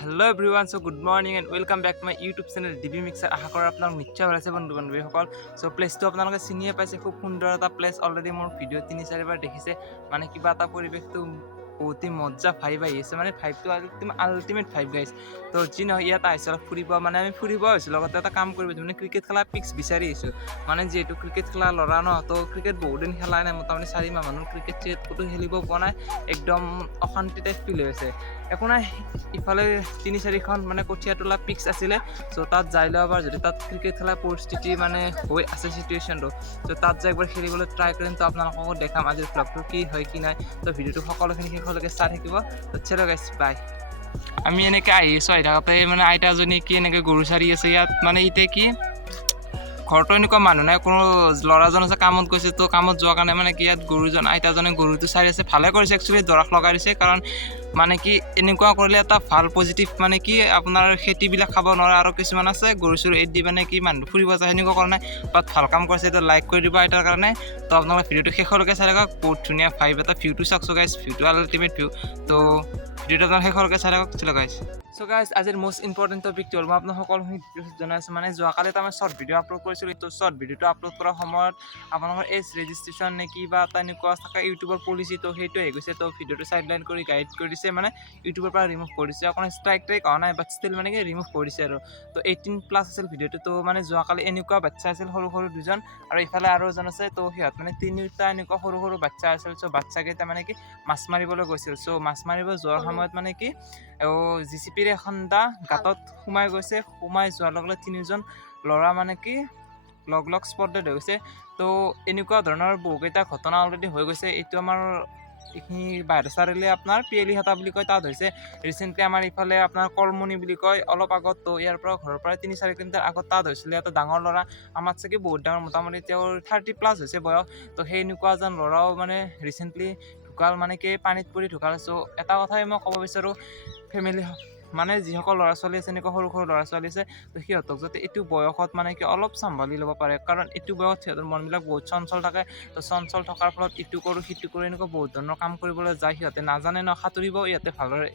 hello everyone, so good morning and welcome back to my YouTube channel DB Mixer. আশা কৰোঁ আপোনালোক নিশ্চয় ভাল আছে বন্ধু বান্ধৱীসকল। সো প্লেচটো আপোনালোকে চিনিয়ে পাইছে, খুব সুন্দৰ এটা প্লেচ। অলৰেডি মোৰ ভিডিঅ' 3-4 দেখিছে, মানে কিবা এটা পৰিৱেশটো বহুতেই মজা ভাইব আহি আছে, মানে ভাইবটো আল্টিমেট ভাইব গাইছ। তো যি নহয় ইয়াত আহিছোঁ অলপ ফুৰিব, মানে আমি ফুৰিব আহিছোঁ, লগতে এটা কাম কৰিব মানে ক্ৰিকেট খেলা পিক্স বিচাৰি আহিছোঁ। মানে যিহেতু ক্ৰিকেট খেলা ল'ৰা ন, তো ক্ৰিকেট বহুত দিন খেলাই নাই, মোটামুটি 4 মাহ মানুহ ক্ৰিকেট ক'তো খেলিব পোৱা নাই, একদম অশান্তি টাইপ ফিল হৈ আছে। একো নাই, ইফালে 3-4খন মানে কঠীয়া তোলা পিক্স আছিলে, চ' তাত যাই লওঁ এবাৰ, যদি তাত ক্ৰিকেট খেলাৰ পৰিস্থিতি মানে হৈ আছে চিটুৱেশ্যনটো, চ' তাত যাই একবাৰ খেলিবলৈ ট্ৰাই কৰিম। তো আপোনালোকক দেখাম আজিৰ ব্লগটো কি হয় কি নাই। তো ভিডিঅ'টো সকলোখিনি শেষলৈকে চাই থাকিব। তো চলো গাইছ, বাই। আমি এনেকৈ আহিছোঁ, আহি থাকোঁতে মানে আইতাজনী কি এনেকৈ গৰু চাৰি আছে ইয়াত, মানে এতিয়া কি ঘৰতো এনেকুৱা মানুহ নাই, কোনো ল'ৰাজন আছে কামত গৈছে, তো কামত যোৱাৰ কাৰণে মানে কি ইয়াত গৰুজন আইতাজনে গৰুটো চাই আছে। ভালে কৰিছে একচুৱেলি, দৰখ লগাই দিছে, কাৰণ মানে কি এনেকুৱা কৰিলে এটা ভাল পজিটিভ, মানে কি আপোনাৰ খেতিবিলাক খাব নোৱাৰে, আৰু কিছুমান আছে গৰু চৰু এৰি দি মানে কি মানুহ ফুৰিব যায়, সেনেকুৱা কৰা নাই, বাট ভাল কাম কৰিছে। এইটো লাইক কৰি দিব আইতাৰ কাৰণে। তো আপোনালোকে ভিডিঅ'টো শেষলৈকে চাই থাকক, বহুত ধুনীয়া ভাইব এটা, ভিউটো চাওকচোন গাইছ, ভিউটো আল্টিমেট ভিউ। তো ভিডিঅ'টো আপোনালোকে শেষলৈকে চাই থাকক, চলো গাইছ। চ' গাইজ, আজিৰ মষ্ট ইম্পৰ্টেণ্ট টপিকটো হ'ল, মই আপোনাক সকলোখিনি জনাই আছোঁ। মানে যোৱাকালি এটা মই শ্বৰ্ট ভিডিঅ' আপলোড কৰিছিলোঁ, তো শ্বৰ্ট ভিডিঅ'টো আপলোড কৰাৰ সময়ত আপোনালোকৰ এজ ৰেজিষ্ট্ৰেশ্যন নে কিবা এটা এনেকুৱা থাকে ইউটিউবৰ পলিচি, তো সেইটো আহি গৈছে। তো ভিডিঅ'টো চাইডলাইন কৰি গাইড কৰি দিছে, মানে ইউটিউবৰ পৰা ৰিমুভ কৰি দিছে। অকণ ষ্ট্ৰাইক অহা নাই, বাট ষ্টিল মানে কি ৰিমুভ কৰি দিছে আৰু। তো 18+ আছিল ভিডিঅ'টো। তো মানে যোৱাকালি এনেকুৱা বাচ্ছা আছিল সৰু সৰু দুজন, আৰু ইফালে আৰু এজন আছে। তো সিহঁত মানে তিনিটা এনেকুৱা সৰু সৰু বাচ্ছা আছিল। চ' বাচ্ছাকেইটা মানে কি মাছ মাৰিবলৈ গৈছিল। চ' মাছ মাৰিব যোৱাৰ সময়ত মানে কি জিচিপিৰে এখন গাঁতত সোমাই গৈছে। সোমাই যোৱাৰ লগে লগে 3জন ল'ৰা মানে কি লগ স্পটেড হৈ গৈছে। তো এনেকুৱা ধৰণৰ বহুকেইটা ঘটনা অলৰেডি হৈ গৈছে। এইটো আমাৰ এইখিনি বাহিৰ চাৰিলে আপোনাৰ পিয়েলিহাটা বুলি কয়, তাত হৈছে। ৰিচেণ্টলি আমাৰ ইফালে আপোনাৰ কলমনি বুলি কয় অলপ আগত, তো ইয়াৰ পৰা ঘৰৰ পৰা 3-4 কিলোমিটাৰ আগত তাত হৈছিলে। এটা ডাঙৰ ল'ৰা, আমাৰ চাগে বহুত ডাঙৰ, মোটামুটি তেওঁৰ 30+ হৈছে বয়স। তো সেই এনেকুৱা এজন ল'ৰাও মানে ৰিচেণ্টলি ঢুকাল, মানে কি পানীত পৰি ঢুকাল। চ' এটা কথাই মই ক'ব বিচাৰোঁ, ফেমিলি মানে যিসকল ল'ৰা ছোৱালী আছে, এনেকুৱা সৰু সৰু ল'ৰা ছোৱালী আছে, তো সিহঁতক যাতে এইটো বয়সত মানে কি অলপ চম্ভালি ল'ব পাৰে, কাৰণ এইটো বয়সত সিহঁতৰ মনবিলাক বহুত চঞ্চল থাকে। তো চঞ্চল থকাৰ ফলত ইটো কৰোঁ সিটো কৰোঁ এনেকুৱা বহুত ধৰণৰ কাম কৰিবলৈ যায়। সিহঁতে নাজানে ন, সাঁতুৰিব ইহঁতে ভালদৰে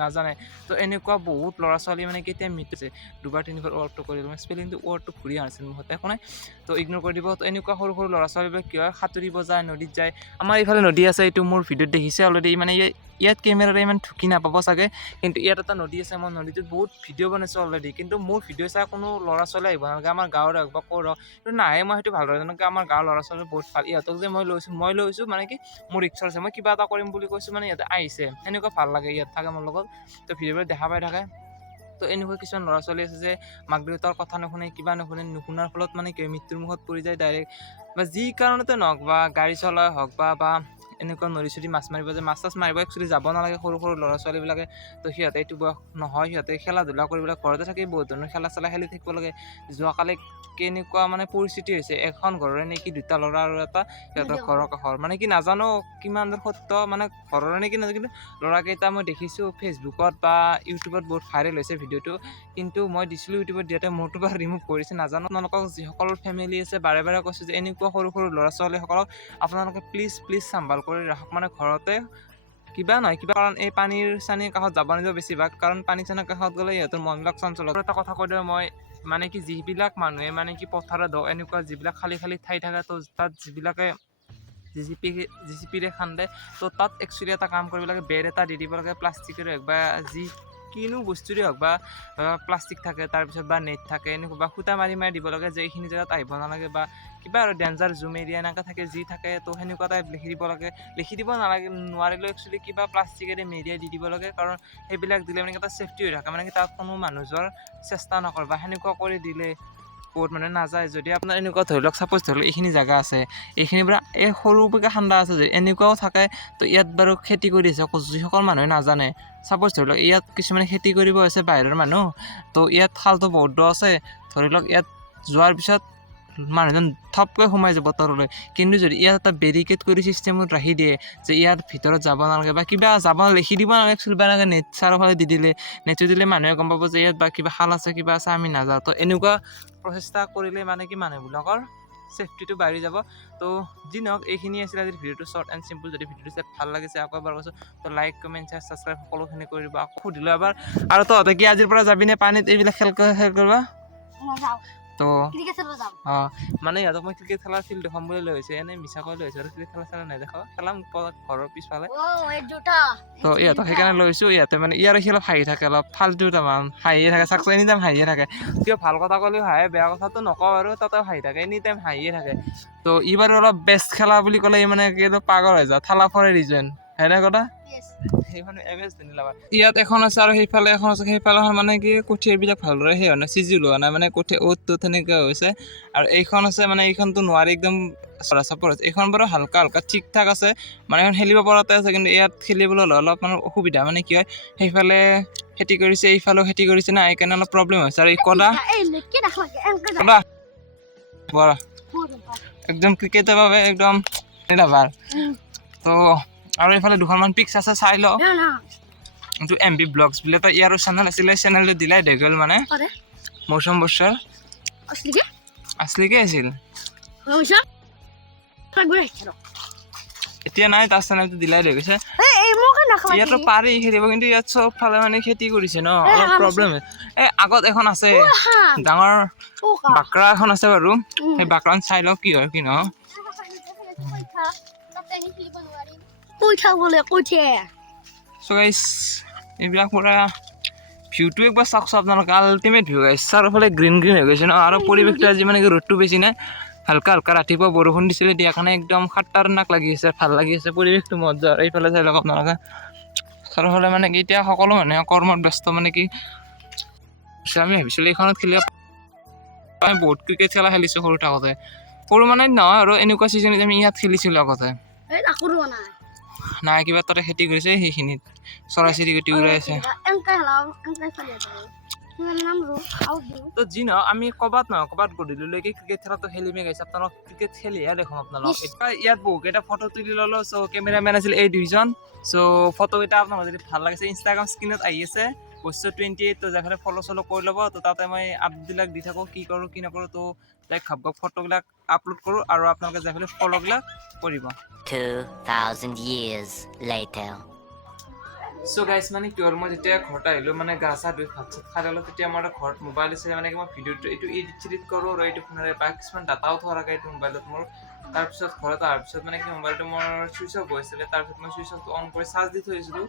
নাজানে। তো এনেকুৱা বহুত ল'ৰা ছোৱালী মানে কেতিয়া মৃত্যু 2-3 বাৰ ৱৰ্ডটো কৰি দিওঁ, স্পেলিংটো ৱৰ্ডটো ঘূৰি আনিছিল মুখতে, একো নাই, তো ইগন'ৰ কৰি দিব। তো এনেকুৱা সৰু সৰু ল'ৰা ছোৱালীবিলাক কি হয়, সাঁতুৰিব যায়, নদীত যায়। আমাৰ এইফালে নদী আছে, এইটো মোৰ ভিডিঅ'ত দেখিছে অলৰেডি। মানে ইয়াত কেমেৰাৰে ইমান ঢুকি নাপাব চাগে, কিন্তু ইয়াত এটা নদী আছে। মই নদীটোত বহুত ভিডিঅ' বনাইছোঁ অলৰেডি, কিন্তু মোৰ ভিডিঅ' চাই কোনো ল'ৰা ছোৱালী আহিব নালাগে, আমাৰ গাঁৱৰ হওক বা ক'ৰ হওক, কিন্তু নাহে। মই সেইটো ভালদৰে জানো, আমাৰ গাঁৱৰ ল'ৰা ছোৱালী বহুত ভাল। ইহঁতক যে মই লৈছোঁ মানে কি মোৰ ৰিক্সৰ আছে, মই কিবা এটা কৰিম বুলি কৈছোঁ, মানে ইহঁতে আহিছে, সেনেকুৱা ভাল লাগে ইয়াত থাকে মোৰ লগত। তো ভিডিঅ'বোৰ দেখা পাই থাকে। তো এনেকুৱা কিছুমান ল'ৰা ছোৱালী আছে যে মাক দেউতাৰ কথা নুশুনে, কিবা নুশুনাৰ ফলত মানে কি মৃত্যুৰ মুখত পৰি যায় ডাইৰেক্ট, বা যি কাৰণতে নহওক, বা গাড়ী চলাই হওক বা এনেকুৱা নদী চদী মাছ মাৰিব যে, মাছ চাছ মাৰিব একচুৱেলি যাব নালাগে সৰু সৰু ল'ৰা ছোৱালীবিলাকে। তো সিহঁতে এইটো বয়স নহয়, সিহঁতে খেলা ধূলা কৰিবলৈ ঘৰতে থাকি বহুত ধৰণৰ খেলা চেলা খেলি থাকিব লাগে। যোৱাকালি কেনেকুৱা মানে পৰিস্থিতি হৈছে, এখন ঘৰৰে নেকি 2টা ল'ৰা আৰু এটা সিহঁতৰ ঘৰৰ কাষৰ, মানে কি নাজানো কিমান দূৰ সত্য, মানে ঘৰৰে নেকি নাজানো, কিন্তু ল'ৰাকেইটা মই দেখিছোঁ ফেচবুকত বা ইউটিউবত বহুত ভাইৰেল হৈছে ভিডিঅ'টো। কিন্তু মই দিছিলোঁ ইউটিউবত দিয়াতে মোৰটো পৰা ৰিমুভ কৰিছে, নাজানো। আপোনালোকক যিসকল ফেমিলি আছে বাৰে বাৰে কৈছোঁ যে এনেকুৱা সৰু সৰু ল'ৰা ছোৱালীসকলক আপোনালোকে প্লিজ চম্ভাল কৰি ৰাখক, মানে ঘৰতে কিবা নহয় কিবা, কাৰণ এই পানীৰ চানীৰ কাষত যাব নিদিব বেছিভাগ, কাৰণ পানী চানীৰ কাষত গ'লে সিহঁতৰ মনবিলাক চঞ্চল হয়। এটা কথা কৈ দিওঁ মই, মানে কি যিবিলাক মানুহে মানে কি পথাৰত হওক এনেকুৱা যিবিলাক খালী ঠাই থাকে, তো তাত যিবিলাকে জিচিপিৰে খান্দে, তো তাত একচুৱেলি এটা কাম কৰিব লাগে, বেৰ এটা দি দিব লাগে, প্লাষ্টিকেৰে হওক বা যি কিনো বস্তুৰে হওক, বা প্লাষ্টিক থাকে, তাৰপিছত বা নেট থাকে, এনেকুৱা বা সূতা মাৰি দিব লাগে যে এইখিনি জেগাত আহিব নালাগে, বা কিবা আৰু ডেঞ্জাৰ জুম এৰিয়া এনেকুৱা থাকে, যি থাকে, তো সেনেকুৱা টাইপ লিখি দিব লাগে। লিখি দিব নালাগে, নোৱাৰিলেও একচুৱেলি কিবা প্লাষ্টিকেৰে মেৰিয়াই দি দিব লাগে, কাৰণ সেইবিলাক দিলে মানে এটা ছেফটি হৈ থাকে, মানে কি তাত কোনো মানুহ যোৱাৰ চেষ্টা নকৰে, বা সেনেকুৱা কৰি দিলে বহুত মানুহে নাযায়। যদি আপোনাৰ এনেকুৱা ধৰি লওক, চাপ'জ ধৰি লওক এইখিনি জেগা আছে, এইখিনিৰ পৰা এই সৰুকৈ খান্দা আছে, যদি এনেকুৱাও থাকে, তো ইয়াত বাৰু খেতি কৰি আছে, যিসকল মানুহে নাজানে, চাপ'জ ধৰি লওক ইয়াত কিছুমানে খেতি কৰিব আছে বাহিৰৰ মানুহ, তো ইয়াত খালটো বহুত দ আছে, ধৰি লওক ইয়াত যোৱাৰ পিছত মানুহজন থপকৈ সোমাই যাব তললৈ। কিন্তু যদি ইয়াত এটা বেৰিকেড কৰি চিষ্টেমত ৰাখি দিয়ে যে ইয়াৰ ভিতৰত যাব নালাগে, বা কিবা যাব লিখি দিব নালাগে, একচুৱেলি বা এনেকৈ নেট চাৰিওফালে দি দিলে, নেটটো দিলে মানুহে গম পাব যে ইয়াত বা কিবা খাল আছে, কিবা আছে, আমি নাযাওঁ। তো এনেকুৱা প্ৰচেষ্টা কৰিলে মানে কি মানুহবিলাকৰ সেফটিটো বাঢ়ি যাব। তো যি নহওক এইখিনি আছিল আজিৰ ভিডিঅ'টো শ্বৰ্ট এণ্ড চিম্পল। যদি ভিডিঅ'টো চাই ভাল লাগিছে আকৌ এবাৰ কৈছোঁ তো লাইক কমেণ্ট শ্বেয়াৰ ছাবস্ক্ৰাইব সকলোখিনি কৰি দিব। আকৌ সুধিলোঁ এবাৰ আৰু তহঁতে কি আজিৰ পৰা যাবিনে পানীত এইবিলাক খেল কৰিব? তো মানে ইহঁতক মই ক্ৰিকেট খেলাৰ ফিল্ড দেখাম বুলি লৈ আহিছোঁ, এনেই মিছা কৈ লৈ আহিছোঁ আৰু ক্ৰিকেট খেলা নেদেখাওঁ, খেলাম ঘৰৰ পিছফালে। তো ইহঁতক সেইকাৰণে লৈ আহিছোঁ। ইহঁতে মানে ইয়াৰ সি অলপ হাঁহি থাকে, অলপ ফাল্টু তাৰমান হাঁহিয়ে থাকে, চাকচোন এনি টাইম হাঁহিয়ে থাকে। কিয় ভাল কথা ক'লেও হাঁহে, বেয়া কথাটো নকওঁ আৰু তাতেও হাঁহি থাকে, এনি টাইম হাঁহিয়ে থাকে। তো ই বাৰু অলপ বেষ্ট খেলা বুলি ক'লে মানে কি পাগল হৈ যায়, থালা ফৰে ৰিজন হয়নে কথা? সেইখন ইয়াত এখন আছে আৰু সেইফালে এখন আছে, সেইফালে মানে কি কঠীয়াবিলাক ভালদৰে সেই হোৱা নাই, চিজি লোৱা নাই, মানে কঠীয়া অ'ত তেনেকুৱা হৈছে। আৰু এইখন আছে মানে এইখনতো নোৱাৰি, একদম চাপৰ আছে। এইখন বাৰু হালকা হালকা ঠিক ঠাক আছে, মানে এখন খেলিব পৰাতে আছে, কিন্তু ইয়াত খেলিবলৈ হ'লে অলপ মানে অসুবিধা। মানে কি হয় সেইফালে খেতি কৰিছে, এইফালেও খেতি কৰিছে না, সেইকাৰণে অলপ প্ৰব্লেম হৈছে। আৰু এই কদা একদম ক্ৰিকেটৰ বাবে একদম ভাল। তো আৰু এইফালে দুখনমান পিক্স আছে, চাই লওঁ। এইটো MB ব্লগছ বুলি এটা ইয়াৰো চেনেল আছিলে, চেনেলটো দিলাই হৈ গ'ল মানে মৌচুম বৰ্ষৰ আছলিকে আছিল, এতিয়া নাই, তাৰ চেনেলটো দিলাই হৈ গৈছে। ইয়াতো পাৰি খেলিব, কিন্তু ইয়াত চব ফালে মানে খেতি কৰিছে ন, অলপ প্ৰব্লেম হয়। এই আগত এখন আছে ডাঙৰ বাকৰা এখন আছে বাৰু, সেই বাকৰাখন চাই লওঁ কি হয় কি নহয়। So guys, এইবিলাক পৰা ভিউটো একবাৰ চাওকচোন আপোনালোকে, আল্টিমেট ভিউ গাইছ। চাৰিওফালে গ্ৰীণ গ্ৰীণ হৈ গৈছে ন, আৰু পৰিৱেশটো আজি মানে কি ৰ'দটো বেছি নাই, হালকা হালকা ৰাতিপুৱা বৰষুণ দিছিলে, দিয়াৰ কাৰণে একদম খাটাৰনাক লাগি আছে, ভাল লাগি আছে পৰিৱেশটো মজা। এইফালে চাই লওক আপোনালোকে, চাৰিওফালে মানে কি এতিয়া সকলো মানুহে কৰ্মত ব্যস্ত। মানে কি আমি ভাবিছিলোঁ এইখনত খেলিব, আমি বহুত ক্ৰিকেট খেলা খেলিছোঁ সৰু থাকোঁতে, সৰু মানে নহয় আৰু এনেকুৱা ছিজনত আমি ইয়াত খেলিছিলোঁ আগতে। নাই কিবা তাতে খেতি কৰিছে, সেইখিনিত চৰাই চিৰিকটি উৰাই আছে। তো যি নহওক আমি ক'ৰবাত নহয় ক'ৰবাত গধূলিলৈকে ক্ৰিকেট খেলাটো খেলিমে গাইছে। আপোনালোক ক্ৰিকেট খেলিহে দেখোঁ আপোনালোক। ইয়াত বহুকেইটা ফটো তুলি ল'লোঁ। চ' কেমেৰামেন আছিল এই দুইজন। চ' ফটোকেইটা আপোনালোকৰ যদি ভাল লাগিছে, ইনষ্টাগ্ৰাম স্ক্ৰীণত আহি আছে 28, তো যাই ফ'ল' চ'ল' কৰি ল'ব। তো তাতে মই আপডেটবিলাক দি থাকোঁ, কি কৰোঁ কি নকৰোঁ। তো লাইক ঘাপ ফটোবিলাক আপলোড কৰোঁ, আৰু আপোনালোকে যাই ফ'ল'বিলাক কৰিব। 2000 years later. চ' গাইছ মানে কি হ'ল, মই যেতিয়া ঘৰত আহিলোঁ, মানে গা চা ধুই ভাত চাত খাই ল'লোঁ, তেতিয়া আমাৰ ঘৰত মোবাইল আছিলে। মানে কি মই ভিডিঅ'টো এইটো এডিট কৰোঁ আৰু এইটো ফোনেৰে, বা কিছুমান ডাটাও থোৱা থাকে এইটো মোবাইলত মোৰ। তাৰপিছত ঘৰত অহাৰ পিছত মানে কি মোবাইলটো মোৰ চুইচ অফ হৈছিলে, তাৰপিছত মই চুইচ অফটো অন কৰি চাৰ্জ দি থৈ দিছিলোঁ।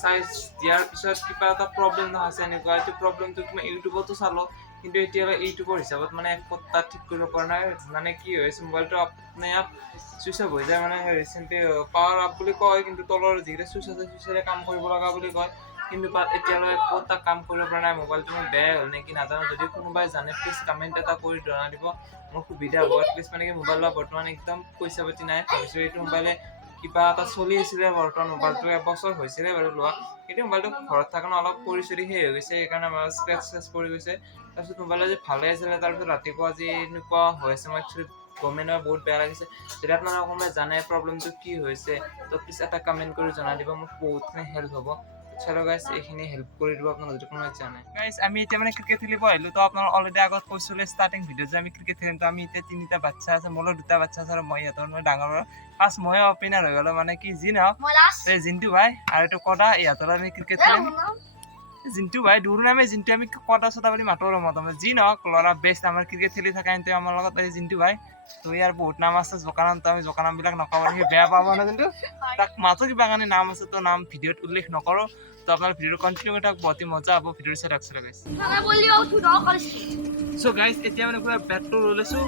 চাৰ্জ দিয়াৰ পিছত কিবা এটা প্ৰব্লেম নহৈছে, এনেকুৱা এইটো প্ৰব্লেমটো মই ইউটিউবতো চালোঁ, কিন্তু এতিয়ালৈ ইউটিউবৰ হিচাপত মানে তাত ঠিক কৰিব পৰা নাই। মানে কি হৈছে মোবাইলটো আপুনি চুইচ অফ হৈ যায়, মানে ৰিচেণ্টলি পাৱাৰ আপ বুলি কয়, কিন্তু তলৰ যিকেইটা চুইচ আছে চুইচেৰে কাম কৰিব লগা বুলি কয়, কিন্তু তাত এতিয়ালৈ ক'ত তাক কাম কৰিব পৰা নাই। মোবাইলটো মোৰ বেয়া হ'ল নেকি নাজানো, যদি কোনোবাই জানে প্লিজ কমেণ্ট এটা কৰি জনাই দিব, মোৰ সুবিধা হ'ব। এটলিষ্ট মানে কি মোবাইল লোৱা বৰ্তমান একদম পইচা পাতি নাই, ভাবিছোঁ এইটো মোবাইলে কিবা এটা চলি আছিলে। বৰ্তমান মোবাইলটো এবছৰ হৈছিলে বাৰু লোৱা, কিন্তু মোবাইলটো ঘৰত থাকোঁ অলপ পৰি চৰি সেই হৈ গৈছে, সেইকাৰণে আমাৰ স্ক্ৰেচ পৰি গৈছে। তাৰপিছত মোবাইল আজি ভালে আছিলে, তাৰপিছত ৰাতিপুৱা আজি এনেকুৱা হৈ আছে, মই গমেই নহয়, বহুত বেয়া লাগিছে। যদি আপোনালোকে কোনোবাই জানে প্ৰব্লেমটো কি হৈছে, তো প্লিজ এটা কমেণ্ট কৰি জনাই দিব, মোক বহুতখিনি হেল্প হ'ব। চলো গাইছ, এইখিনি হেল্প কৰি দিব আপোনালোকে যদি কোনোবাই জানে। গাইছ আমি এতিয়া মানে ক্ৰিকেট খেলিব আহিলোঁ। তো আপোনালোক অলৰেডি আগত কৈছিলোঁ ষ্টাৰ্টিং ভিডিঅ'ত যে আমি ক্ৰিকেট খেলিম। তো আমি এতিয়া 3টা বাচ্ছা আছে, মোৰো 2টা বাচ্ছা আছে, আৰু মই ইহঁতৰ মই ডাঙৰ ফাৰ্ষ্ট ময়ে অপেনাৰ হৈ গ'লোঁ। মানে কি যি নহওক, এই জিন্তু ভাই আৰু এইটো কদা, ইহঁতৰ আমি ক্ৰিকেট খেলিম। জিন্তু ভাই দূৰ নামে জিন্তু, আমি কটা চটা বুলি মাতো আৰু মতামত যি নহওক, ল'ৰা বেষ্ট আমাৰ ক্ৰিকেট খেলি থকা। কিন্তু আমাৰ লগত এই জিন্তু ভাই, তো ইয়াৰ বহুত নাম আছে, জোকানাম। তো আমি জোকানামবিলাক নকওঁ, সি বেয়া পাব না, কিন্তু তাক মাতো কিবা কাৰণে নাম আছে, তো নাম ভিডিঅ'ত উল্লেখ নকৰোঁ। তো আপোনাৰ ভিডিঅ'টো কণ্টিনিউ কৰি থাকক, বহুত মজা হ'ব। ভিডিঅ'টো চাই থাকচোন গাইছ। চ' গাইছ এতিয়া মানে পুৰা বেটটো লৈ লৈছোঁ।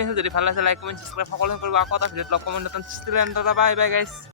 শুনিছোঁ যদি ভাল লাগিছে লাইক কমেণ্ট ছাবস্ক্ৰাইব সকলো কৰিব আকৌ এটা ভিডিঅ'ত লগ কমেণ্ট বাই বাই গাইছ